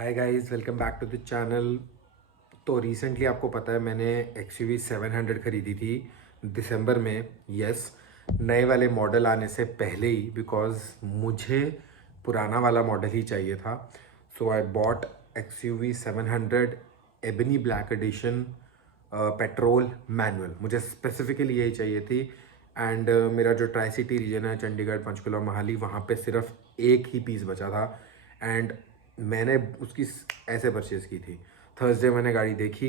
Hi guys, welcome back to the channel. तो recently आपको पता है मैंने XUV 700 खरीदी थी दिसंबर में। यस, नए वाले मॉडल आने से पहले ही, बिकॉज मुझे पुराना वाला मॉडल ही चाहिए था। So I bought XUV 700 ebony black edition petrol manual. मुझे स्पेसिफिकली यही चाहिए थी। एंड मेरा जो ट्राई सिटी रीजन है, चंडीगढ़, पंचकुला, मोहाली, वहाँ पे सिर्फ एक ही पीस बचा था। एंड मैंने उसकी ऐसे परचेज़ की थी। थर्सडे मैंने गाड़ी देखी,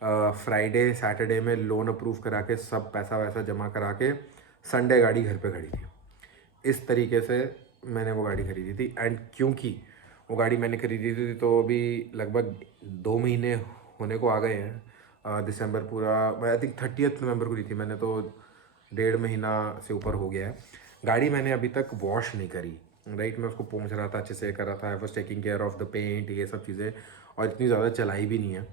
फ्राइडे सैटरडे में लोन अप्रूव करा के सब पैसा वैसा जमा करा के संडे गाड़ी घर पे खड़ी थी। इस तरीके से मैंने वो गाड़ी खरीदी थी। एंड क्योंकि वो गाड़ी मैंने खरीदी थी तो अभी लगभग 2 महीने होने को आ गए हैं। दिसंबर पूरा, आई थिंक 30 नवंबर को ली थी मैंने, तो 1.5 महीना से ऊपर हो गया है। गाड़ी मैंने अभी तक वॉश नहीं करी। राइट, मैं उसको पोंछ रहा था, अच्छे से कर रहा था। I was taking care of the paint, ये सब चीज़ें। और इतनी ज़्यादा चलाई भी नहीं है।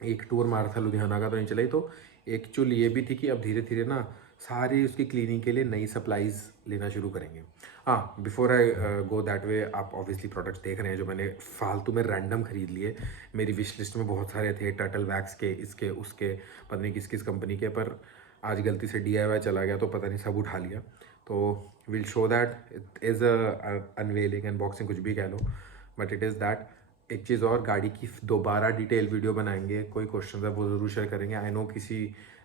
एक टूर मारा था लुधियाना का तो नहीं चलाई। तो एक्चुअली ये भी थी कि अब धीरे धीरे ना सारी उसकी क्लीनिंग के लिए नई सप्लाईज लेना शुरू करेंगे। हाँ, before I go that way, आप ऑब्वियसली प्रोडक्ट्स देख रहे हैं जो मैंने फालतू में रैंडम खरीद लिए। मेरी विश लिस्ट में बहुत सारे थे, टर्टल वैक्स के, इसके उसके, पता नहीं किस किस कंपनी के, पर आज गलती से DIY चला गया तो पता नहीं सब उठा लिया। तो will show that it is unveiling, unboxing, कुछ भी कह लो, बट इट इज़ दैट। एक चीज़ और, गाड़ी की दोबारा डिटेल वीडियो बनाएंगे। कोई क्वेश्चन है वो ज़रूर शेयर करेंगे। आई नो किसी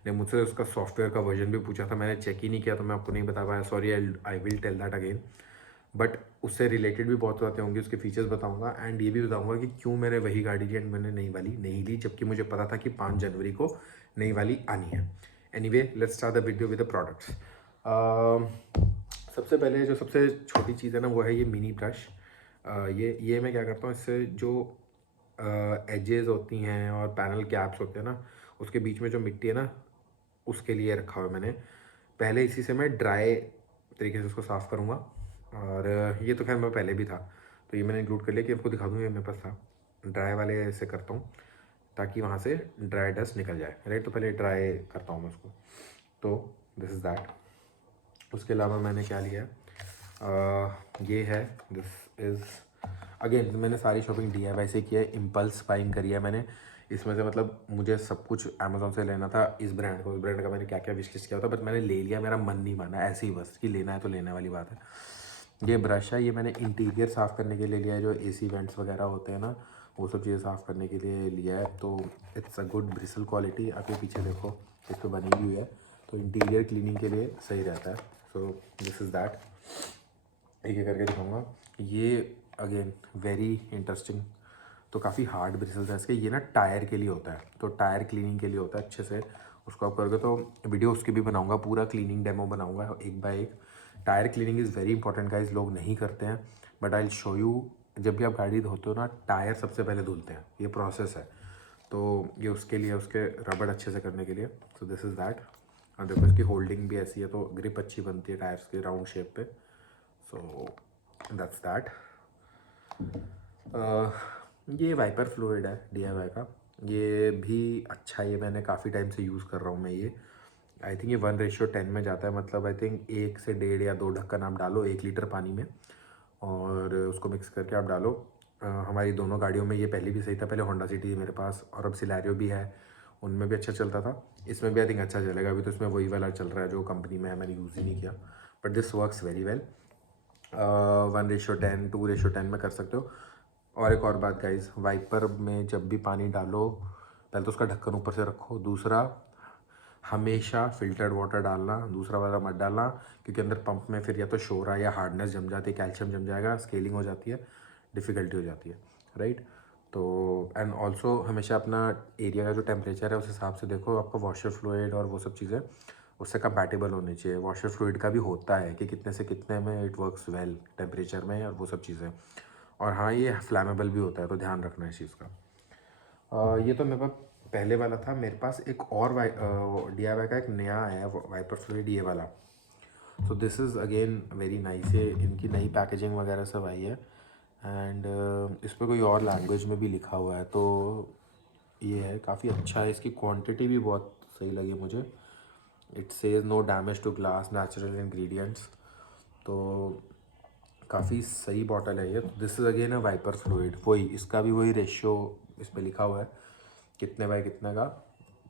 ने मुझसे उसका सॉफ्टवेयर का वर्जन भी पूछा था, मैंने चेक ही नहीं किया तो मैं आपको नहीं बता पाया। Sorry, I will tell that again. But उससे रिलेटेड भी बहुत बातें होंगी, उसके फीचर्स बताऊंगा। एंड ये भी बताऊंगा कि क्यों मैंने वही गाड़ी ली एंड मैंने नई वाली नहीं ली, जबकि मुझे पता था कि 5 जनवरी को नई वाली आनी है। Anyway, let's start the video with the products. सबसे पहले जो सबसे छोटी चीज़ है ना, वो है ये मिनी ब्रश। ये मैं क्या करता हूँ, इससे जो एजेस होती हैं और पैनल कैप्स होते हैं ना, उसके बीच में जो मिट्टी है ना, उसके लिए रखा हुआ है मैंने। पहले इसी से मैं ड्राई तरीके से उसको साफ़ करूँगा। और ये तो खैर मैं पहले भी था, तो ये मैंने इंक्लूड कर लिया कि आपको दिखा दूँ, ये मेरे पास था। ड्राई वाले से करता हूँ ताकि वहाँ से ड्राई डस्ट निकल जाए। राइट, तो पहले ड्राई करता हूँ मैं उसको। तो दिस इज़ दैट। उसके अलावा मैंने क्या लिया है, ये है, दिस इज़ अगेन, मैंने सारी शॉपिंग DIY से की है, इम्पल्स बाइंग करी है मैंने। इसमें से मतलब मुझे सब कुछ अमेज़ोन से लेना था, इस ब्रांड को, उस ब्रांड का मैंने क्या क्या विश लिस्ट किया होता, बट मैंने ले लिया। मेरा मन नहीं माना, ऐसे ही बस कि लेना है तो लेने वाली बात है। ये ब्रश है, ये मैंने इंटीरियर साफ़ करने के लिए लिया है, जो AC वेंट्स वगैरह होते हैं ना, वो सब चीज़ें साफ़ करने के लिए लिया है। तो it's a good bristle quality. आप ये पीछे देखो, इस पर बनी हुई है, तो इंटीरियर क्लीनिंग के लिए सही रहता है। So this is that. एक एक करके दिखाऊंगा। ये अगेन वेरी इंटरेस्टिंग, तो काफ़ी हार्ड ब्रिसल्स है इसके। ये ना टायर के लिए होता है, तो टायर क्लीनिंग के लिए होता है। अच्छे से उसको आप करोगे तो वीडियो उसकी भी बनाऊंगा, पूरा क्लीनिंग डेमो बनाऊंगा एक बाय एक। Tyre cleaning is very important guys, लोग नहीं करते हैं, but I will show you. जब भी आप गाड़ी धोते हो ना, टायर सबसे पहले धुलते हैं, ये प्रोसेस है। तो ये उसके लिए, उसके रबड़ अच्छे से करने के लिए। So this is that. और देखो इसकी होल्डिंग भी ऐसी है, तो ग्रिप अच्छी बनती है टायर्स की राउंड शेप पे। So that's that. ये वाइपर फ्लूइड है DIY का, ये भी अच्छा है। ये मैंने काफ़ी टाइम से यूज़ कर रहा हूँ मैं। ये आई थिंक ये 1:10 में जाता है, मतलब आई थिंक 1 से 1.5 या 2 ढक्कन आप डालो 1 लीटर पानी में, और उसको मिक्स करके आप डालो। हमारी दोनों गाड़ियों में ये पहले भी सही था, पहले होंडा सिटी थी मेरे पास, और अब सिलेरियो भी है, उनमें भी अच्छा चलता था। इसमें भी आई थिंक अच्छा चलेगा। अभी तो इसमें वही वाला चल रहा है जो कंपनी में है, मैंने यूज़ ही नहीं किया, but this works very well. 1:10, 2:10 में कर सकते हो। और एक और बात गाइज, वाइपर में जब भी पानी डालो, पहले तो उसका ढक्कन ऊपर से रखो। दूसरा, हमेशा फिल्टर्ड वाटर डालना, दूसरा वाला मत डालना, क्योंकि अंदर पंप में फिर या तो शोरा या हार्डनेस जम जाती है, कैल्शियम जम जाएगा, स्केलिंग हो जाती है, डिफ़िकल्टी हो जाती है। राइट, तो एंड ऑल्सो हमेशा अपना एरिया का जो टेम्परेचर है उस हिसाब से देखो, आपका वॉशर फ्लूइड और वो सब चीज़ें उससे कंपैटिबल होनी चाहिए। वॉशर फ्लूइड का भी होता है कि कितने से कितने में इट वर्क्स वेल टेम्परेचर में, और वो सब चीज़ें। और हाँ, ये फ्लैमेबल भी होता है, तो ध्यान रखना इस चीज़ का। ये तो मेरे पास पहले वाला था। मेरे पास एक और DIY का एक नया है वाइपर फ्लूइड, ये वाला। So this is again very nice. ये इनकी नई पैकेजिंग वगैरह सब आई है, एंड इस पर कोई और लैंग्वेज में भी लिखा हुआ है, तो ये है काफ़ी अच्छा है। इसकी क्वांटिटी भी बहुत सही लगी मुझे। It says no damage to glass, natural ingredients. तो काफ़ी सही बॉटल है ये। This is again a wiper fluid, वही इसका भी वही रेशियो इस पर लिखा हुआ है, कितने बाय कितने का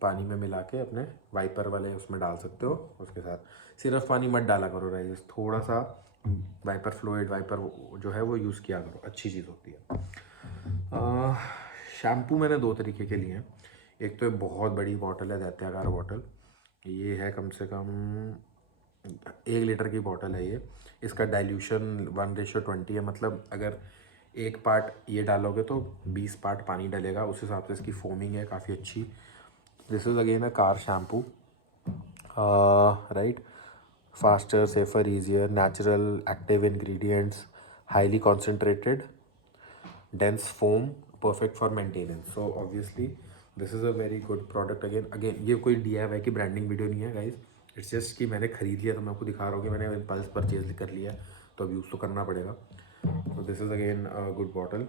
पानी में मिला के अपने वाइपर वाले उसमें डाल सकते हो। उसके साथ सिर्फ पानी मत डाला करो राइस, थोड़ा सा वाइपर फ्लूइड वाइपर जो है वो यूज़ किया करो, अच्छी चीज़ होती है। शैम्पू मैंने 2 तरीके के लिए हैं। एक तो बहुत बड़ी बॉटल है, दैत्यागार बॉटल, ये है कम से कम 1 लीटर की बॉटल है ये। इसका डाइल्यूशन 1:20 है, मतलब अगर 1 पार्ट ये डालोगे तो 20 पार्ट पानी डलेगा, उस हिसाब से इसकी फोमिंग है काफ़ी अच्छी। This is again a car shampoo, right, faster, safer, easier, natural, active ingredients, highly concentrated, dense foam, perfect for maintenance. So obviously this is a very good product. Again ये कोई DIY की branding video नहीं है guys, it's just कि मैंने ख़रीद लिया तो मैं आपको दिखा रहा हूँ कि मैंने इम्पल्स परचेज कर लिया है, तो अब यूज़ तो करना पड़ेगा। तो this is again good bottle,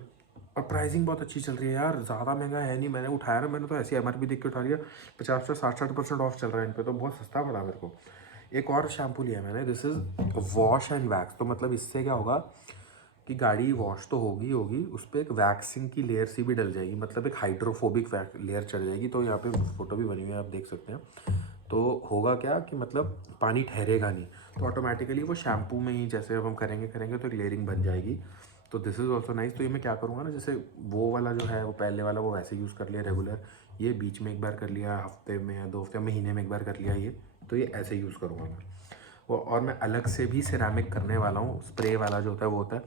और प्राइसिंग बहुत अच्छी चल रही है यार, ज़्यादा महंगा है नहीं। मैंने उठाया ना, मैंने तो ऐसी MRP देख के उठा लिया, 50 से 60% ऑफ चल रहा है इन पे, तो बहुत सस्ता पड़ा मेरे को। एक और शैम्पू लिया मैंने, this is wash and wax. तो मतलब इससे क्या होगा कि गाड़ी वॉश तो होगी होगी, उस पर एक वैक्सिंग की लेयर सी भी डल जाएगी, मतलब एक हाइड्रोफोबिक लेयर चढ़ जाएगी। तो यहाँ पे फोटो भी बनी हुई है, आप देख सकते हैं। तो होगा क्या कि मतलब पानी ठहरेगा नहीं, तो ऑटोमेटिकली वो शैम्पू में ही जैसे अब हम करेंगे तो एक लेयरिंग बन जाएगी। तो दिस इज़ ऑल्सो नाइस। तो ये मैं क्या करूँगा ना, जैसे वो वाला जो है वो पहले वाला वो वैसे यूज़ कर लिया रेगुलर, ये बीच में एक बार कर लिया, हफ्ते में या 2 हफ्ते महीने में एक बार कर लिया ये, तो ये ऐसे यूज़ करूँगा मैं वो। और मैं अलग से भी सिरेमिक करने वाला हूँ, स्प्रे वाला जो होता है वो होता है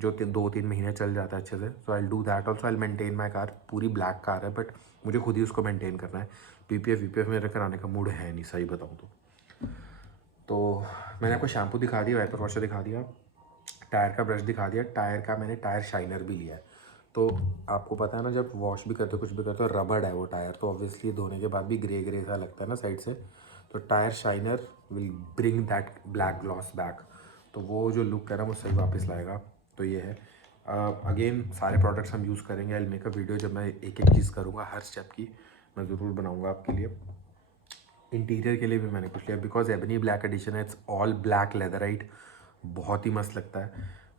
जो 2-3 महीने चल जाता है अच्छे से। So I do that also, I maintain my car, पूरी ब्लैक कार है बट मुझे खुद ही उसको मेंटेन करना है। PPF VPF मेरे कराने का मूड है नहीं, सही बताऊँ तो मैंने आपको शैम्पू दिखा दिया, वाइपर वॉशर दिखा दिया, टायर का ब्रश दिखा दिया, टायर का मैंने टायर शाइनर भी लिया है। तो आपको पता है ना, जब वॉश भी करते हो कुछ भी करते हो, रबड़ है वो टायर, तो ऑब्वियसली धोने के बाद भी ग्रे ग्रे सा लगता है ना साइड से, तो tyre shiner will bring that black gloss back, तो वो जो लुक है ना वो सही वापस लाएगा। तो ये है। अगेन सारे प्रोडक्ट्स हम यूज़ करेंगे, आई मेक अ वीडियो जब मैं एक एक चीज़ करूँगा, हर स्टेप की मैं ज़रूर बनाऊँगा आपके लिए। इंटीरियर के लिए भी मैंने कुछ लिया, बिकॉज एबनी ब्लैक एडिशन है, इट्स ऑल ब्लैक लेदराइट, बहुत ही मस्त लगता है,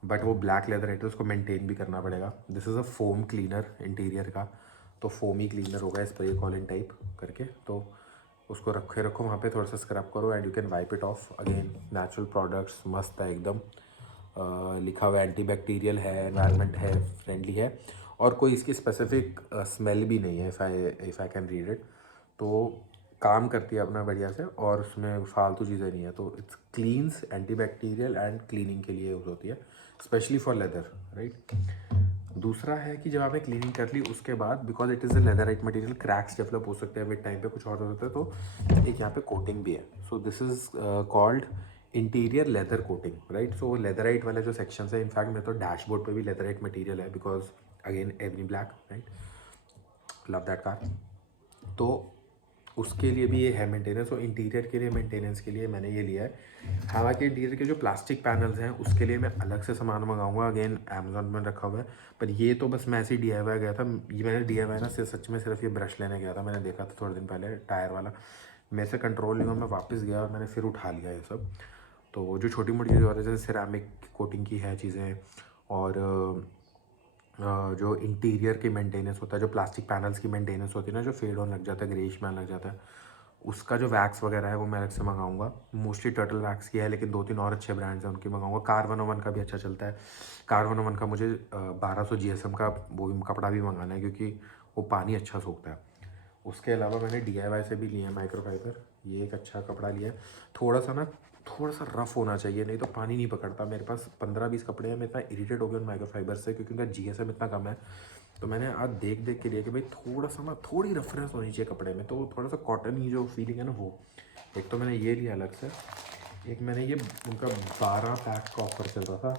बट वो ब्लैक लेदराइट है, उसको मेंटेन भी करना पड़ेगा। This is a foam cleaner interior का, तो फोमी क्लीनर होगा स्प्रे कॉलिन टाइप करके, तो उसको रखो वहाँ पे, थोड़ा सा स्क्रब करो and you can wipe it of. Again natural products, मस्त है एकदम, लिखा हुआ एंटी बैक्टीरियल है, एनवायरनमेंट है, फ्रेंडली है, और कोई इसकी स्पेसिफिक स्मेल भी नहीं है, if I can read it. तो काम करती है अपना बढ़िया से, और उसमें फालतू चीज़ें नहीं है, तो it's cleans, anti bacterial and cleaning के लिए यूज़ होती है, स्पेशली फॉर लेदर, राइट। दूसरा है कि जब आपने क्लीनिंग कर ली उसके बाद, because it is a leatherette material, cracks develop हो सकते हैं विद टाइम पे, कुछ और हो सकता है, तो एक यहाँ पे कोटिंग भी है। So this is called interior leather coating, right. So leatherette वाले जो सेक्शन है, इनफैक्ट मेरे तो डैशबोर्ड पे भी लेदराइट मटेरियल है, because again ebony black, right, love that car. तो उसके लिए भी ये है मेंटेनेंस, और इंटीरियर के लिए मेंटेनेंस के लिए मैंने ये लिया है। हालांकि इंटीरियर के जो प्लास्टिक पैनल्स हैं उसके लिए मैं अलग से सामान मंगाऊंगा, अगेन अमेजोन में रखा हुआ है, पर ये तो बस मैं ऐसे ही DIY गया था। ये मैंने DIY ना सच में सिर्फ ये ब्रश लेने गया था, मैंने देखा था थोड़े दिन पहले टायर वाला, मेरे से कंट्रोल नहीं हुआ, मैं वापस गया और मैंने फिर उठा लिया ये सब। तो जो छोटी मोटी चीज़ें हो रही है, जैसे सिरामिक कोटिंग की है चीज़ें, और जो इंटीरियर की मेंटेनेंस होता है, जो प्लास्टिक पैनल्स की मेंटेनेंस होती है ना, जो फेड होने लग जाता है, ग्रेइश में लग जाता है, उसका जो वैक्स वगैरह है वो मैं अलग से मंगाऊंगा। मोस्टली टर्टल वैक्स की है, लेकिन 2-3 और अच्छे ब्रांड्स हैं उनकी मंगाऊंगा। कार 101 का भी अच्छा चलता है। कार 101 का मुझे 1200 GSM का वो भी कपड़ा भी मंगाना है, क्योंकि वो पानी अच्छा सोखता है। उसके अलावा मैंने DIY से भी लिया है माइक्रोफाइबर, ये एक अच्छा कपड़ा लिया है। थोड़ा सा रफ़ होना चाहिए, नहीं तो पानी नहीं पकड़ता। मेरे पास 15-20 कपड़े हैं, मैं इतना इरिटेट हो गया उन माइक्रोफाइबर से, क्योंकि उनका GSM इतना कम है। तो मैंने आज देख देख के लिया कि भाई थोड़ा सा ना, थोड़ी रेफरेंस होनी चाहिए कपड़े में, तो थोड़ा सा कॉटन ही जो फीलिंग है ना वो। एक तो मैंने ये लिया अलग से, एक मैंने ये उनका 12 पैक का ऑफर चल रहा था,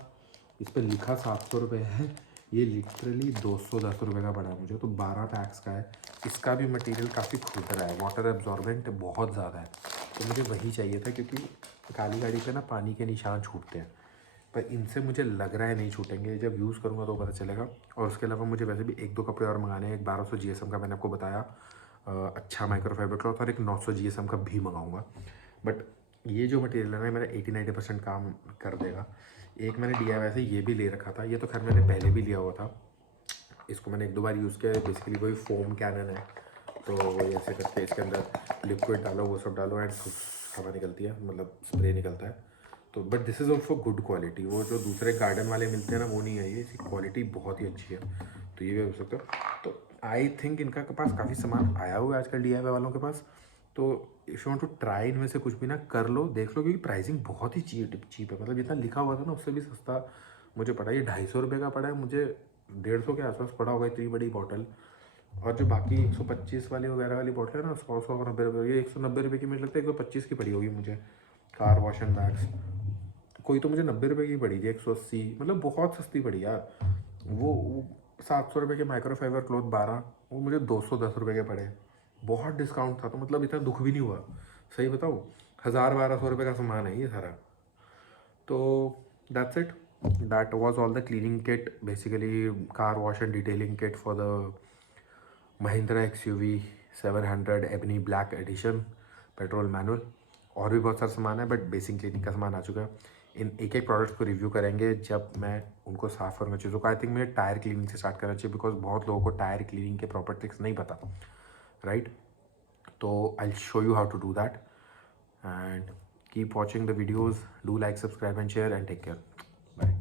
इस पर लिखा 700 रुपये है, ये लिटरली 210 रुपये का पड़ा है मुझे, तो 12 पैक्स का है। इसका भी मटेरियल काफ़ी खुरदरा है, वाटर एब्जॉर्बेंट बहुत ज़्यादा है, तो मुझे वही चाहिए था, क्योंकि काली गाड़ी पे ना पानी के निशान छूटते हैं, पर इनसे मुझे लग रहा है नहीं छूटेंगे, जब यूज़ करूँगा तो पता चलेगा। और उसके अलावा मुझे वैसे भी 1-2 कपड़े और मंगाने हैं। एक 1200 GSM का मैंने आपको बताया, अच्छा माइक्रोफाइबर क्लॉथ, और एक 900 GSM का भी मंगाऊँगा। बट ये जो मटेरियल है ना, मेरा 80-90% काम कर देगा। एक मैंने DIY से ये भी ले रखा था, ये तो खैर मैंने पहले भी लिया हुआ था। इसको मैंने एक दो बार यूज़ किया है। बेसिकली वही फोम कैनन है, तो वही ऐसे करके इसके अंदर लिक्विड डालो, वो सब डालो एंड हवा निकलती है, मतलब स्प्रे निकलता है। तो but this is also good quality. वो जो दूसरे गार्डन वाले मिलते हैं ना, वो नहीं है ये, इसकी क्वालिटी बहुत ही अच्छी है। तो ये भी हो सकता है। तो आई थिंक इनका के पास काफ़ी सामान आया हुआ है आजकल DIY वालों के पास। तो if you want to try इनमें से कुछ भी ना, कर लो, देख लो, क्योंकि प्राइसिंग बहुत ही चीप है। मतलब जितना लिखा हुआ था ना उससे भी सस्ता मुझे पड़ा। ये 250 रुपये का पड़ा है मुझे, 150 के आसपास पड़ा होगा इतनी बड़ी बॉटल। और जो बाकी 125 वाली वगैरह वाली बॉटल है ना, 100 190 रुपये, ये 190 रुपये की मुझे लगता है 125 की पड़ी होगी मुझे। कार वॉश एंड बैग्स कोई तो मुझे 90 रुपये की पड़ी थी, 180, मतलब बहुत सस्ती पड़ी यार। वो 700 रुपये के माइक्रोफाइबर क्लॉथ 12, वो मुझे 210 रुपये के पड़े। बहुत डिस्काउंट था, तो मतलब इतना दुख भी नहीं हुआ। सही बताऊँ, 1000 1200 रुपये का सामान है ये सारा। तो that's it, that was all the cleaning kit, basically car wash and detailing kit for the Mahindra XUV 700 ebony black edition petrol manual. और भी बहुत सारा सामान है, बट बेसिक क्लीनिंग का सामान आ चुका है। इन एक एक प्रोडक्ट्स को रिव्यू करेंगे जब मैं उनको साफ़ करूँगा चीज़ों को। आई थिंक मुझे टायर क्लीनिंग से स्टार्ट करना चाहिए, बिकॉज बहुत लोगों को टायर क्लीनिंग के प्रॉपर ट्रिक्स नहीं पता, राइट? तो I show you how to do that and keep watching the videos, do like, subscribe and share and take care, bye.